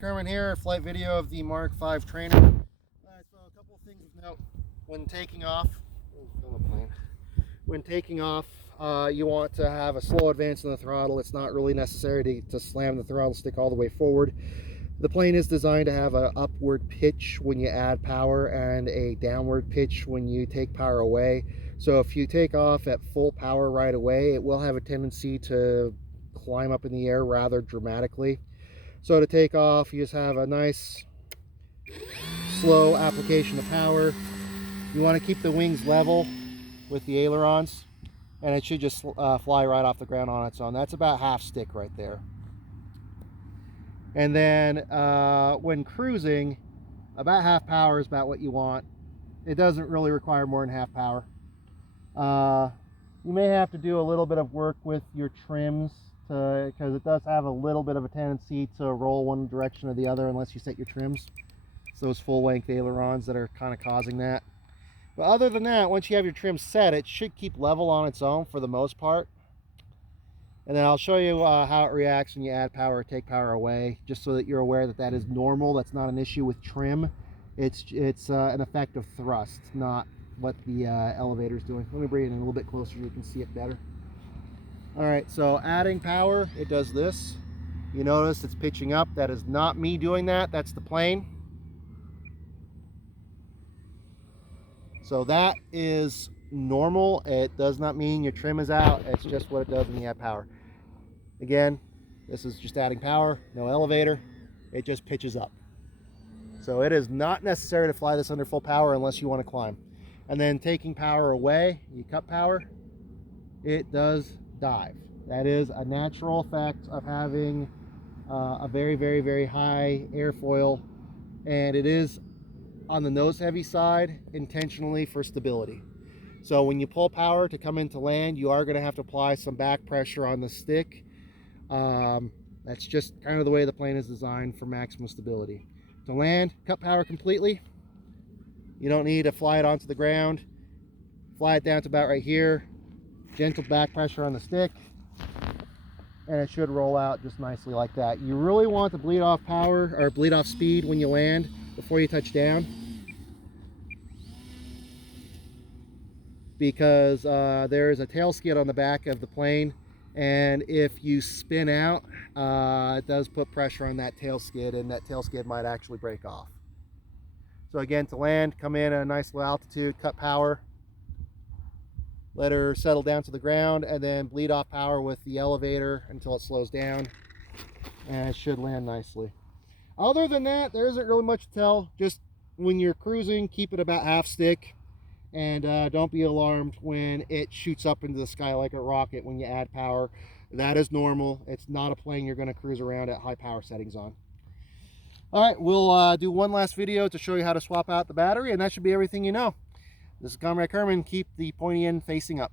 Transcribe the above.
Kerman here, flight video of the MRK V Trainer. So a couple of things of note when taking off. When taking off, you want to have a slow advance in the throttle. It's not really necessary to slam the throttle stick all the way forward. The plane is designed to have an upward pitch when you add power and a downward pitch when you take power away. So if you take off at full power right away, it will have a tendency to climb up in the air rather dramatically. So to take off, you just have a nice slow application of power. You want to keep the wings level with the ailerons, and it should just fly right off the ground on its own. That's about half stick right there. And then when cruising, about half power is about what you want. It doesn't really require more than half power. You may have to do a little bit of work with your trims because it does have a little bit of a tendency to roll one direction or the other unless you set your trims. It's those full-length ailerons that are kind of causing that. But other than that, once you have your trim set, it should keep level on its own for the most part. And then I'll show you how it reacts when you add power or take power away, just so that you're aware that that is normal. That's not an issue with trim. It's an effect of thrust, not what the elevator is doing. Let me bring it in a little bit closer so you can see it better. All right, so adding power, it does this. You notice it's pitching up. That is not me doing that. That's the plane. So that is normal. It does not mean your trim is out. It's just what it does when you add power. Again, this is just adding power, no elevator. It just pitches up. So it is not necessary to fly this under full power unless you want to climb. And then taking power away, you cut power, it does dive. That is a natural effect of having a very, very, very high airfoil, and it is on the nose heavy side intentionally for stability. So when you pull power to come into land, you are going to have to apply some back pressure on the stick. That's just kind of the way the plane is designed for maximum stability. To land, cut power completely. You don't need to fly it onto the ground. Fly it down to about right here. Gentle back pressure on the stick, and it should roll out just nicely like that. You really want to bleed off power or bleed off speed when you land before you touch down, because there is a tail skid on the back of the plane, and if you spin out, it does put pressure on that tail skid, and that tail skid might actually break off. So again, to land, come in at a nice low altitude, cut power, let her settle down to the ground, and then bleed off power with the elevator until it slows down, and it should land nicely. Other than that, there isn't really much to tell. Just when you're cruising, keep it about half stick, and don't be alarmed when it shoots up into the sky like a rocket when you add power. That is normal. It's not a plane you're going to cruise around at high power settings on. All right, we'll do one last video to show you how to swap out the battery, and that should be everything you know. This is Comrade Kerman. Keep the pointy end facing up.